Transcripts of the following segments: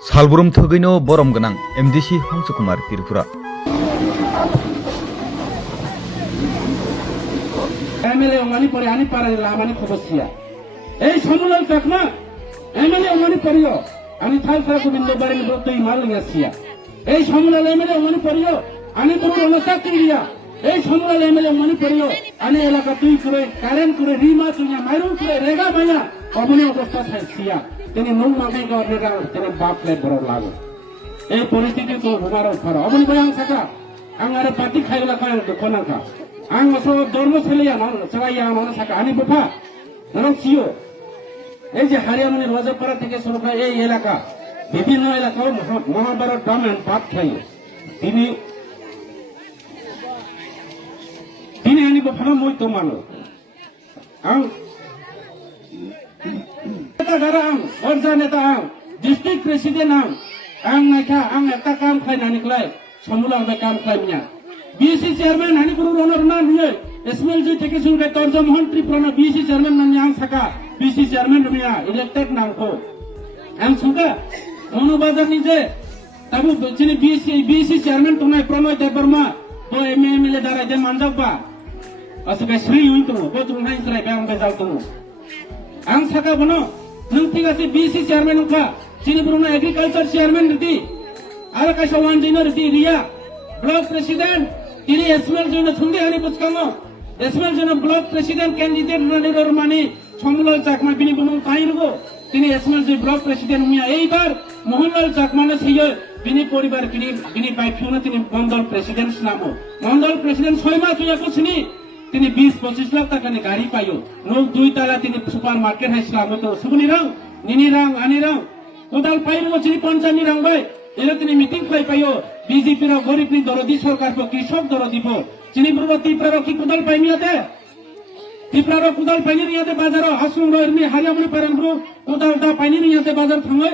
Salburum thogino borom ganang MDC Hongsukumar Tiripura. MLA omani pore ani para lamani khobosia. Ei samulal takma MLA omani poriyo ani thal thal gobindo barin brotoi mal ngasia. Ei samulal MLA omani poriyo ani puro onasa kriya. Ei samulal MLA omani poriyo ani elaka tui kure karen kure rima tunya mairu kure rega baya omani obostha saisia. Tini mung magai gornega tini baple boro lago. Ei poristiti to bumaro phara omani bayang saka angare party khaila khail dokonaka. Ang maso dormo selia non selaya non saka ani bufa non siyo এই যে হারিয়ানার রাজাপাড়া থেকে শুরু করে এই এলাকা বিভিন্ন এলাকায় মহাভারত রামায়ণ পাঠ খাই তিনি আনি ভালো মই তো মানো আং নেতা গারা আং বর্জা নেতা আং ডিস্ট্রিক্ট প্রেসিডেন্ট আং নাইকা আং একটা কাম খাই নানিকলাই সমুলা কাম খাই মিয়া বিএসসি চেয়ারম্যান হানি পুরো রনর না নিয়ে এসমেল জয় থেকে শুরু করে তর্জম মন্ত্রী প্রণব বিএসসি চেয়ারম্যান নানি আং থাকা বিএসসি চেয়ারম্যান রুমিয়া ইলেক্টেড নামকো আং সুকা মনোবাজার নিজে তাবু যিনি বিএসসি চেয়ারম্যান তোনাই প্রণয় দেববর্মা তো এমএলএ দ্বারা যে মানজাবা আসলে শ্রী উইতো বজরুল হাই সরাই ব্যাং বেজাল তো আং থাকা বনো নং ঠিক আছে বিএসসি চেয়ারম্যান উঠা যিনি পুরো এগ্রিকালচার চেয়ারম্যান রতি আর কাছে ওয়ান দিনের রতি রিয়া ব্লক প্রেসিডেন্ট তিনি এসমেল জন্য থুঙ্গে হানি পুচকামো এসমেল জন্য ব্লক প্রেসিডেন্ট ক্যান্ডিডেট রানির মানে সমলাল চাকমা বিনি বুমু কাইরগো তিনি এসমেল যে ব্লক প্রেসিডেন্ট মিয়া এইবার মোহনলাল চাকমানে সেই বিনি পরিবার বিনি পাইফিউনা তিনি মন্ডল প্রেসিডেন্ট নামো মন্ডল প্রেসিডেন্ট 6 মাস হইয়া কুছনি তিনি 20-25 লাখ টাকা নি গাড়ি পাইও নৌ দুই তালা তিনি সুপার মার্কেট হাইছিলাম তো সুবনি রাং নিনি রাং আনি রাং কোদাল পাইরগো চিনি পঞ্চানি রাং ভাই এরা তিনি মিটিং পাইও বিজেপি র গরিব নি দরদি সরকার পো কৃষক দরদি পো চিনি পূর্ব ত্রিপুরা র কি কোদাল পাইমিয়াতে ত্রিপুরা র কোদাল পাইনি নিয়াতে বাজার আসুন র এমনি হারিয়ামনি পারানব্রু কোদাল দা পাইনি নিয়াতে বাজার থাঙ্গে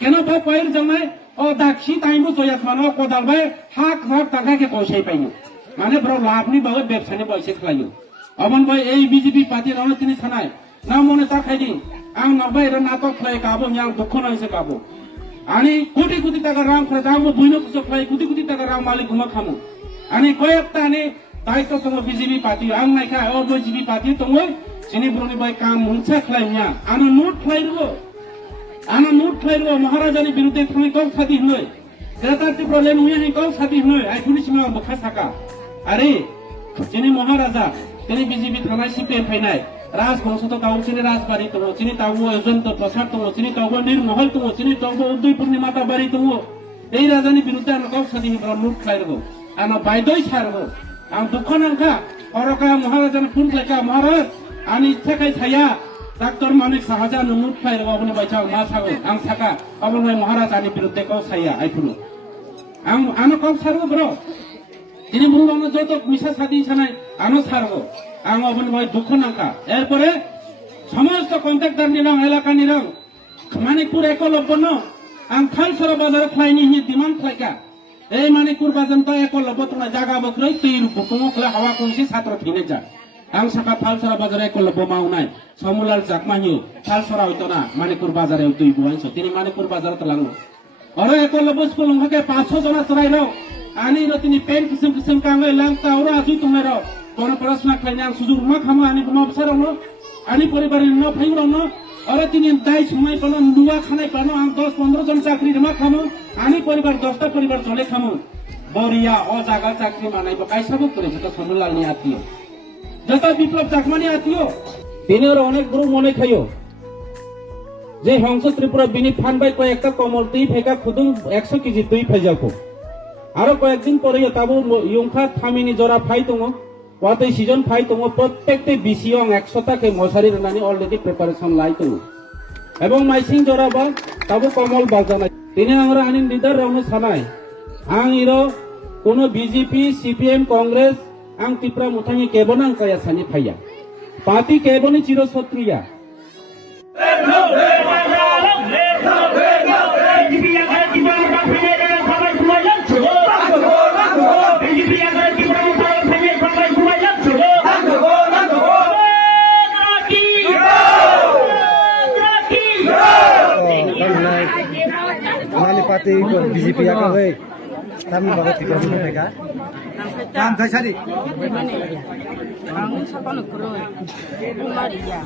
কেন বা পাইর জামাই ও দাক্ষি তাইমু জয়াত মানো কোদাল বাই হাক হাক টাকা কে পয়সাই পাইনি মানে ব্র লাভনি বাগে ব্যবসানি পয়সা খাইও অমন ভাই এই বিজেপি পার্টি র তিনি থানায় না মনে তা খাইদি আং নবাই র নাটক খাই কাবো মিয়াং দুঃখ নইছে কাবো ani কোটি টাকা রাম করে দামো বুইনো কিছু প্রায় কোটি টাকা রাম মালিক ঘুমা খামো ani কয়েকটা ani দায়িত্ব তোমার বিজেপি পার্টি আং নাইখা ও বিজেপি পার্টি তোমার চিনি ব্রনি ভাই কাম মুনছা খাইমিয়া আনো নোট খাইরো মহারাজানি বিরুদ্ধে তুমি কম সাদি হই গ্রেটারটি প্রবলেম মুই হি কম সাদি হই আই পুলিশ মা বখা থাকা আরে চিনি মহারাজা তিনি বিজেপি থানায় সিপিএম ফাইনাই রাজবংশ তো তাও চিনি রাজবাড়ি তো চিনি তাও এজেন্ট তো প্রসাদ তো চিনি তাও নির্মহল তো চিনি তাও উদয় পূর্ণিমাতা বাড়ি তো এই রাজানি বিরুদ্ধে আনো কাউ সাদি হিব্রা মুখ খাইরগো আনো বাইদই ছাড়গো আম দুঃখ নাঙ্কা অরকা মহারাজান ফুল লেখা মহারাজ আনি ইচ্ছা খাই ছায়া ডাক্তার মানিক সাহাজান মুখ খাইরগো আপনি বাইচাও মা সাগো আং থাকা আপনি মহারাজ আনি বিরুদ্ধে কাউ ছায়া আইফুলো আনো কাউ ছাড়গো ব্রো তিনি মুরুবানো যত মিশা সাদি ছানাই আনো ছাড়গো আং অবনি ভাই দুঃখ নাঙ্কা এরপরে সমস্ত কন্ট্রাক্টর নিরং এলাকা নিরং মানিকপুর একলব্য ন আং খালসরা বাজার খাইনি হি ডিমান্ড খাইকা এই মানিকপুর বাজার তো একলব্য তোমরা জায়গা বকরই তির বুকুমো খলে হাওয়া কোনসি ছাত্র ফিনে যা আং সাকা খালসরা বাজারে একলব্য মাউনাই সমুলাল জাকমাহি খালসরা হইতো না মানিকপুর বাজারে তুই বুয়াইছ তিনি মানিকপুর বাজারে তো লাগলো অর একলব্য স্কুল হকে 500 জন চড়াই রাও আনি র তিনি পেন কিসম কাঙ্গে লাংতা ওরা আজুই তোমরা রাও কোন পড়াশোনা খাইনা সুযোগ মা খামো আনি কোনো অবসর হলো আনি পরিবারের ন ফাইর ন আরে তিনি দাই সময় পেলাম দুয়া খানাই পানো আম 10-15 জন চাকরি মা খামো আনি পরিবার 10টা পরিবার চলে খামো বরিয়া ও জায়গা চাকরি মানাইব কাইসাবো করে যেটা সমলাল নি আত্মীয় যত বিপ্লব চাকমানি আত্মীয় দিনের অনেক বড় মনে খাইও যে হংস ত্রিপুরা বিনি ফান বাই কয়েকটা কমল তুই ফেকা খুদুম 100 কেজি তুই ফেজাকো আরো কয়েকদিন পরে তাবু ইয়ংখা থামিনি জরা ফাই দङ ওয়াতে সিজন ফাই দङ প্রত্যেকটি বিসিয়ং 100 টাকে মশারি রানি অলরেডি প্রিপারেশন লাই দङ এবং মাইসিং জরাবা তাবু কমল বাজানাই তিনি আমরা আনি লিডার রাউনো সানাই আং ইরো কোন বিজেপি সিপিএম কংগ্রেস আং ত্রিপুরা মুথানি কেবনাং কায়া সানি ফাইয়া পার্টি কেবনি চির শত্রুয়া Lali parti BJP ya kau, kami bawa 3 mereka. Kam kaisari. Ang siapa nak kerja, Maria.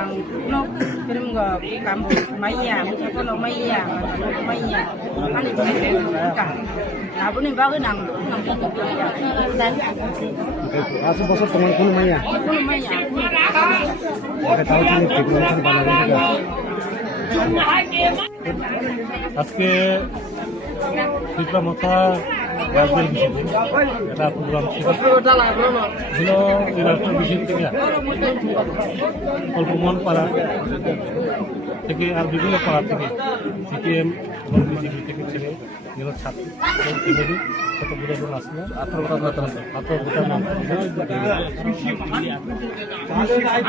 Ang nak kerja kamu Maya, siapa nak Maya, Maya. Ani kerja. Apa ni bagai nang dan Asal pasal teman kau Maya. Maya. Kita tahu ni tiga orang balas juga. আজকে বিক্রমতা রাজ্যের বিষয়ে একটা programme ছিল এই রাষ্ট্রের বিষয় থেকে অল্পমন পাড়া থেকে আর বিভিন্ন পাড়া থেকে সিপিএম এবং বিজেপি থেকে ছেলে যেগুলো ছাত্র এবং ফ্যামিলি কতগুলো জন আসলো 18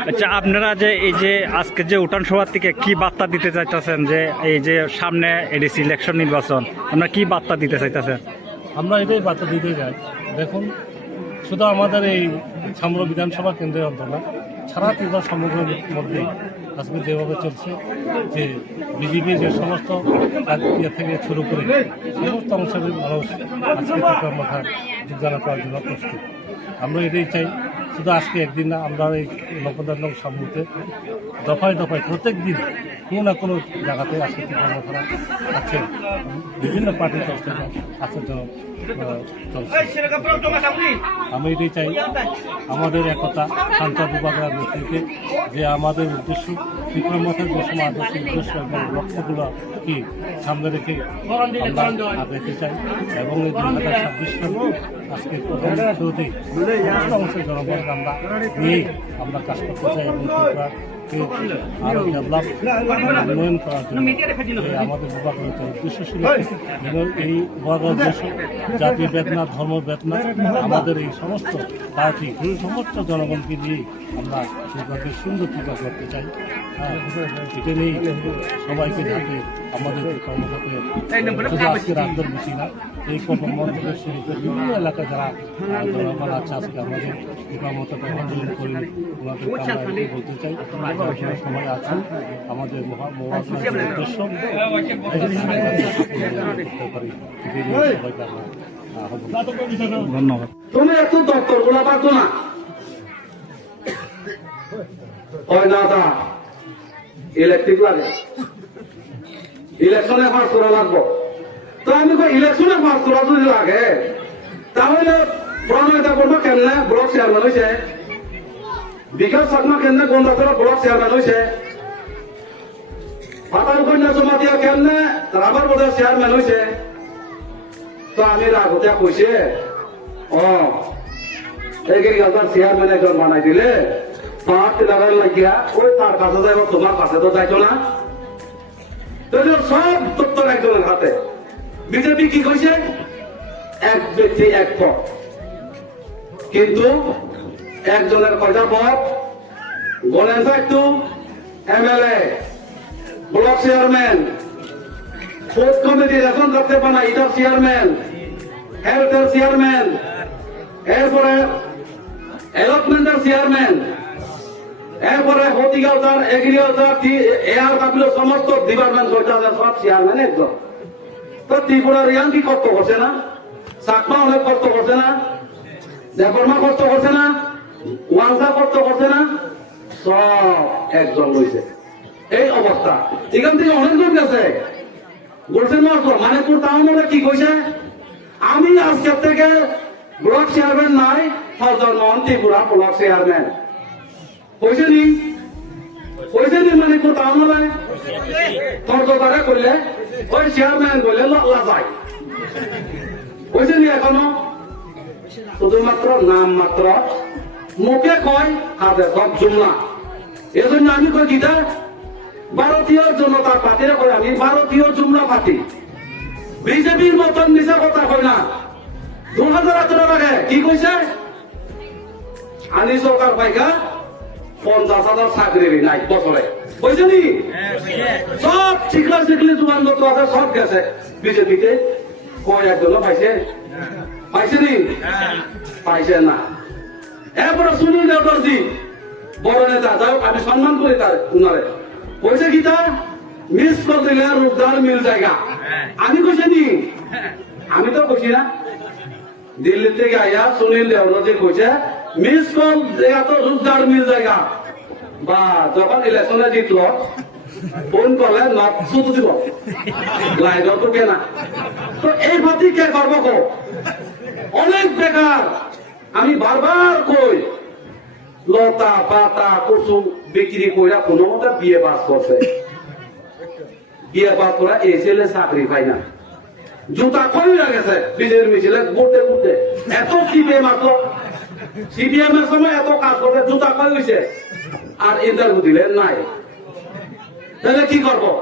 আচ্ছা, আপনারা যে এই যে আজকে যে উঠান সভা থেকে কি বার্তা দিতে চাইতেছেন, যে এই যে সামনে এডিসি ইলেকশন নির্বাচন, আপনারা কি বার্তা দিতে চাইতেছেন? আমরা এটাই বার্তা দিতে যাই। দেখুন, শুধু আমাদের এই ছামরা বিধানসভা কেন্দ্রের অন্তর না, সারা ত্রিপুরা সমগ্রের মধ্যে আজকে যেভাবে চলছে যে বিজেপির যে সমস্ত ইয়ে থেকে শুরু করে সমস্ত অংশের মানুষ আজকে ত্রিপুরার মাথায় যোগদান করার জন্য প্রস্তুত। আমরা এটাই চাই, শুধু আজকে একদিন না, আমরা এই নবদান সামুতে দফায় দফায় প্রত্যেক দিন কোনো না কোনো জায়গাতে আজকে ত্রিপুরার মাথা আছে বিভিন্ন পার্টির তরফ থেকে আসার জন্য চলছে। আমি এটাই চাই, আমাদের একতা শান্তা বিভাগের নেতৃত্বে যে আমাদের উদ্দেশ্য ত্রিপুরা মাথার যে সময় আদর্শ উদ্দেশ্য এবং লক্ষ্যগুলো কি সামনে রেখে আমরা আগাইতে চাই এবং এই 2026 সাল আজকে প্রথম শুরুতেই সমস্ত অংশের জনগণকে আমরা নিয়ে আমরা কাজ করতে চাই এবং ত্রিপুরাকে আরও ডেভেলপ উন্নয়ন করার জন্য আমাদের বিভাগের উদ্দেশ্য ছিল এবং এই বিভাগের উদ্দেশ্য জাতি বেদনা ধর্ম বেদনা আমাদের এই সমস্ত পার্টি সমস্ত জনগণকে নিয়ে আমরা বিভাগের সুন্দর টিকা করতে চাই। এটা নিয়েই সবাইকে যাতে আমাদের কর্মসাথে শুধু আজকের আন্দোলন বেশি না, এই কর্মমঞ্চ থেকে শুরু করে বিভিন্ন এলাকায় যারা জনগণ আছে আজকে আমাদের কর্মসাথে অংশগ্রহণ করি, ওনাদেরকে আমরা এটাই বলতে চাই আপনারা সবাই আছেন আমাদের মহাত্মার উদ্দেশ্য করতে পারি। সবাইকে আমরা ধন্যবাদ। তুমি একটু দপ্তর গুলা পারতো না হয় না, তা ইলেকট্রিক লাগে, ইলেকশনে পাস করা লাগবো। তো আমি ইলেকশনে পাস করা যদি লাগে তাহলে প্রণয়তা করবো কেমনে ব্লক চেয়ারম্যান হয়েছে, বিকাশ শর্মা কেমনে গন্ডাতর ব্লক চেয়ারম্যান হয়েছে, পাতাল কন্যা জমাতিয়া কেমনে রাবার বোর্ডের চেয়ারম্যান হয়েছে। তো আমি রাগতিয়া কইছে এগ্রিকালচার চেয়ারম্যান একজন বানাই দিলে 5 লাগার লাগিয়া ওই তার কাছে যাইব, তোমার কাছে তো যাইতো না। সব দপ্তর একজনের হাতে। বিজেপি কি কইছে, এক ব্যক্তি এক পদ, কিন্তু একজনের কয়টা পদ গণেন একটু MLA, ব্লক চেয়ারম্যান, ফুড কমিটির এখন করতে পানা ইটার চেয়ারম্যান, হেলথের চেয়ারম্যান, এরপরে অ্যালটমেন্টের চেয়ারম্যান, এরপরে হর্টিকালচার এগ্রিকালচার এয়ার কাপিল সমস্ত ডিপার্টমেন্ট সব চেয়ারম্যান একজন। তো ত্রিপুরার রিয়াং কি কষ্ট করছে না, চাকমা অনেক কষ্ট করছে না, দেবর্মা কষ্ট করছে না, ওয়াংসা কষ্ট করছে না, সব একজন রয়েছে। এই অবস্থা এখান থেকে অনেক লোক গেছে বলছেন মানে তোর টাউনে কি কইছে, আমি আজকের থেকে ব্লক চেয়ারম্যান নাই, ফজল মোহন ত্রিপুরা ব্লক চেয়ারম্যান কইছে নি, কইছে নি মানে তোর টাউনে তর্কবারে করলে ওই চেয়ারম্যান বলে লাজাই কইছে নি, এখনো শুধুমাত্র নাম মাত্র মুখে কয় হাতে সব জুমলা। এজন্য আমি কই গীতা ভারতীয় জনতা পার্টিরে কই আমি ভারতীয় জুমলা পার্টি, বিজেপির মতন মিছা কথা কই না। 2018 আগে কি কইছে, আনি সরকার পাইকা 50,000 চাকরি নাই বছরে, কইছে নি? সব শিখলা শিখলি যুগান্তর আছে সব গেছে বিজেপিতে, কয় একজন পাইছে, পাইছে নি? পাইছে না। এরপরে সুনীল দেবজি বড় নেতা, যাই আমি সম্মান করি তার উনারে, কইছে গীতা মিস কল দিলে রূপদার মিল জায়গা আমি কইছি নি আমি তো কইছি না দিল্লি থেকে আইয়া সুনীল দেওয়ানজি কইছে মিস কল জায়গা তো রূপদার মিল জায়গা বা যখন ইলেকশনে জিতলো ফোন করলে নট শুধু দিব লাইন তো কেনা তো এই ভাতি কে করবো কো অনেক বেকার আমি বারবার কই লতা পাতা কুসুম বিক্রি কইরা কোনো মতে বিয়ে পাস করছে বিয়ে পাস করা এই ছেলে চাকরি পায় না জুতা কইরা গেছে বিজেপির মিছিলে ঘুরতে ঘুরতে এত সিপিএম আসলো সিপিএম এর সময় এত কাজ করতে জুতা কই হয়েছে আর ইন্টারভিউ দিলে নাই তাহলে কি করবো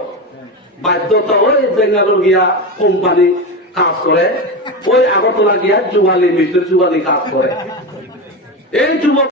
বাধ্যতা ওই বেঙ্গালোর গিয়া কোম্পানি কাজ করে ওই আগরতলা গিয়া যুগালি মিস্ত্রি যুগালি কাজ করে এই যুবক